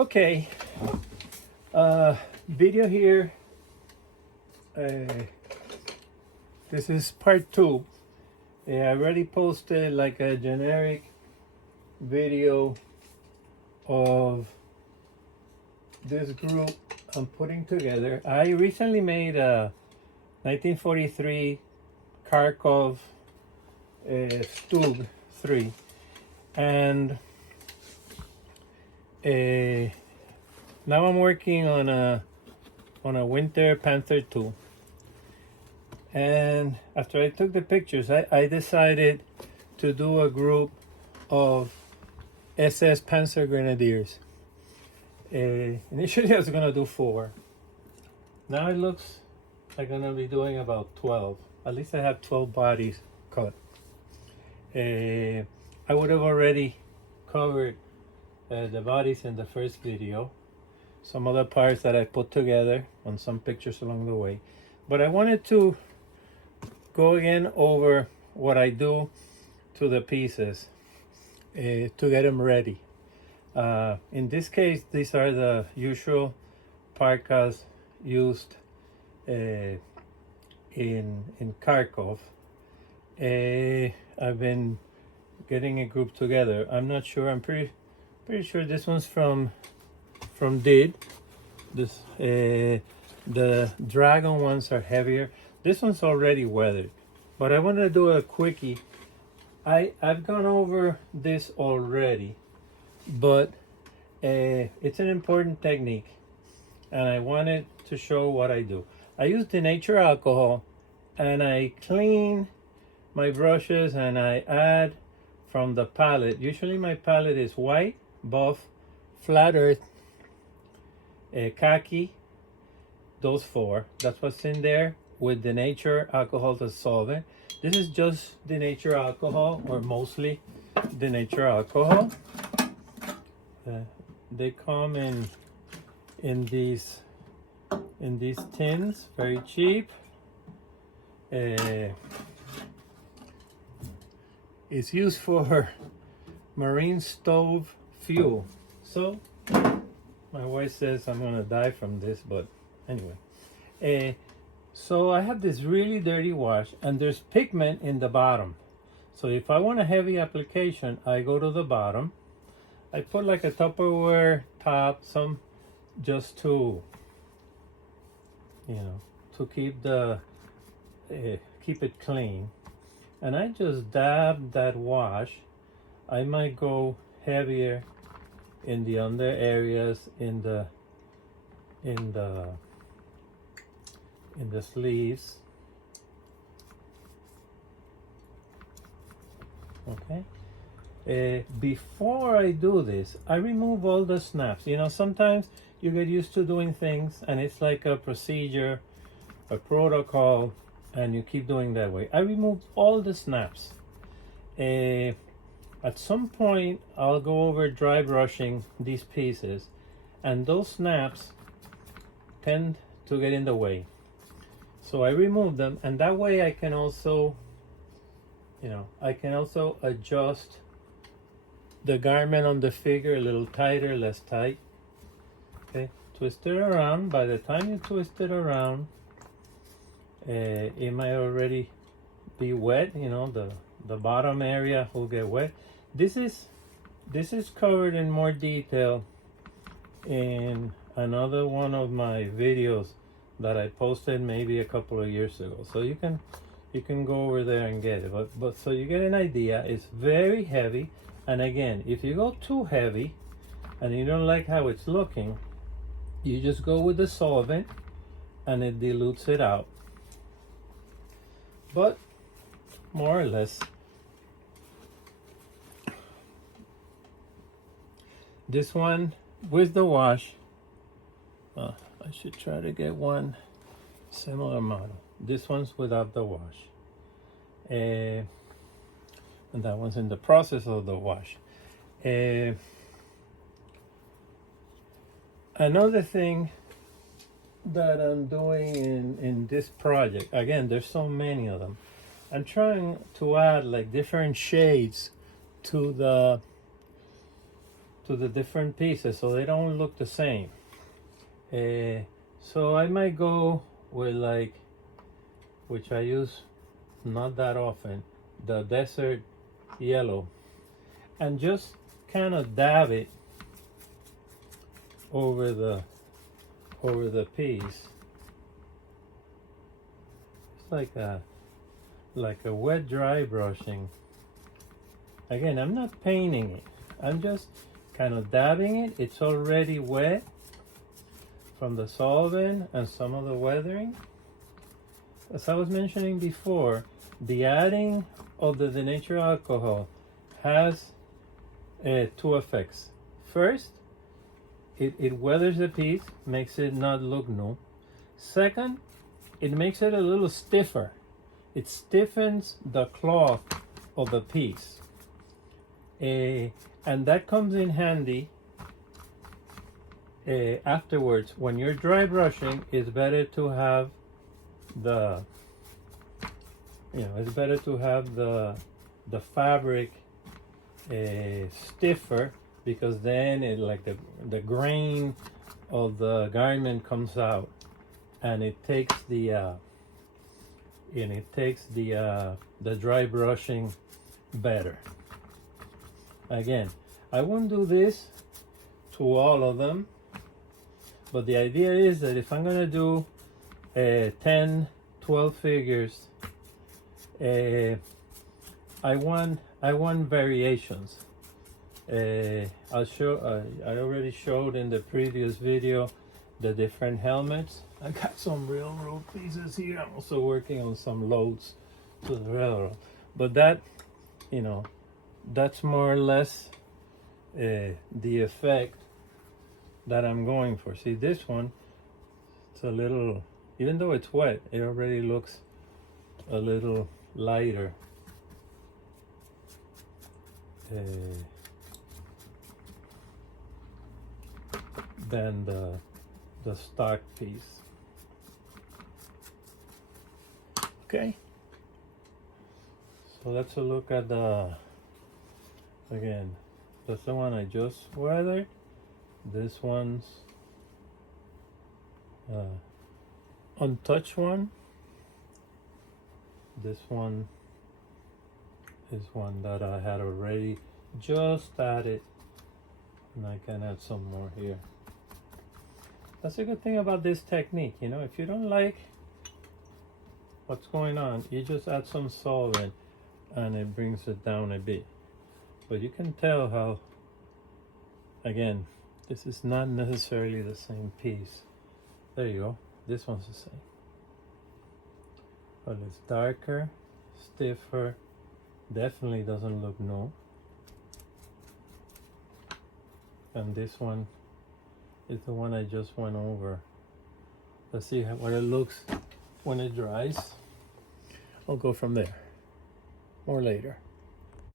Okay, video here. This is part 2. I already posted like a generic video of this group I'm putting together. I recently made a 1943 Kharkov Stug 3, and now I'm working on a Winter Panther 2. And after I took the pictures, I decided to do a group of SS Panzer Grenadiers. Initially I was gonna do 4. Now it looks like I'm gonna be doing about 12. At least I have 12 bodies cut. I would have already covered the bodies in the first video, some other parts that I put together on some pictures along the way, but I wanted to go again over what I do to the pieces to get them ready. In this case, these are the usual parkas used in Kharkov. I've been getting a group together. I'm not sure. I'm pretty sure this one's from Did. This the dragon ones are heavier. This one's already weathered, but I wanted to do a quickie. I've gone over this already, but it's an important technique, and I wanted to show what I do. I use denature alcohol, and I clean my brushes, and I add from the palette. Usually my palette is white, buff, flat earth, khaki, those 4. That's what's in there, with denature alcohol as solvent. This is just denature alcohol, or mostly denature alcohol. They come in these tins, very cheap. It's used for marine stove fuel. So my wife says I'm gonna die from this, but anyway. So I have this really dirty wash, and there's pigment in the bottom. So if I want a heavy application, I go to the bottom. I put like a Tupperware top, some just to, to keep it clean. And I just dab that wash. I might go heavier in the under areas, in the sleeves. Okay. Before I do this, I remove all the snaps. Sometimes you get used to doing things, and it's like a procedure, a protocol, and you keep doing that way. I removed all the snaps. At some point, I'll go over dry brushing these pieces, and those snaps tend to get in the way. So I remove them, and that way I can also, adjust the garment on the figure a little tighter, less tight. Okay, twist it around. By the time you twist it around, it might already be wet. The bottom area will get wet. This is covered in more detail in another one of my videos that I posted maybe a couple of years ago. So you can go over there and get it. But so you get an idea, it's very heavy. And again, if you go too heavy and you don't like how it's looking, you just go with the solvent and it dilutes it out. But more or less, this one with the wash, I should try to get one similar model. This one's without the wash, and that one's in the process of the wash. Another thing that I'm doing in this project, again, there's so many of them, I'm trying to add like different shades to to the different pieces so they don't look the same. So I might go with, like, which I use not that often, the desert yellow, and just kind of dab it over the piece. It's like a wet dry brushing. Again, I'm not painting it, I'm just kind of dabbing it. It's already wet from the solvent and some of the weathering. As I was mentioning before, the adding of the denatured alcohol has two effects. First, it weathers the piece, makes it not look new. Second, it makes it a little stiffer. It stiffens the cloth of the piece. And that comes in handy afterwards. When you're dry brushing, it's better to have the fabric stiffer, because then it, like, the grain of the garment comes out, and it takes the dry brushing better. Again, I won't do this to all of them, but the idea is that if I'm gonna do 10, 12 figures, I want variations. I'll show. I already showed in the previous video the different helmets. I got some railroad pieces here. I'm also working on some loads to the railroad, but that, that's more or less the effect that I'm going for. See, this one, it's a little, even though it's wet, it already looks a little lighter. Than the stock piece. Okay, so let's look at again, that's the one I just weathered. This one's untouched one. This one is one that I had already just added, and I can add some more here. That's a good thing about this technique, if you don't like what's going on, you just add some solvent and it brings it down a bit. But you can tell how, again, this is not necessarily the same piece. There you go, this one's the same. But it's darker, stiffer, definitely doesn't look new. And this one is the one I just went over. Let's see what it looks when it dries. I'll go from there. More later.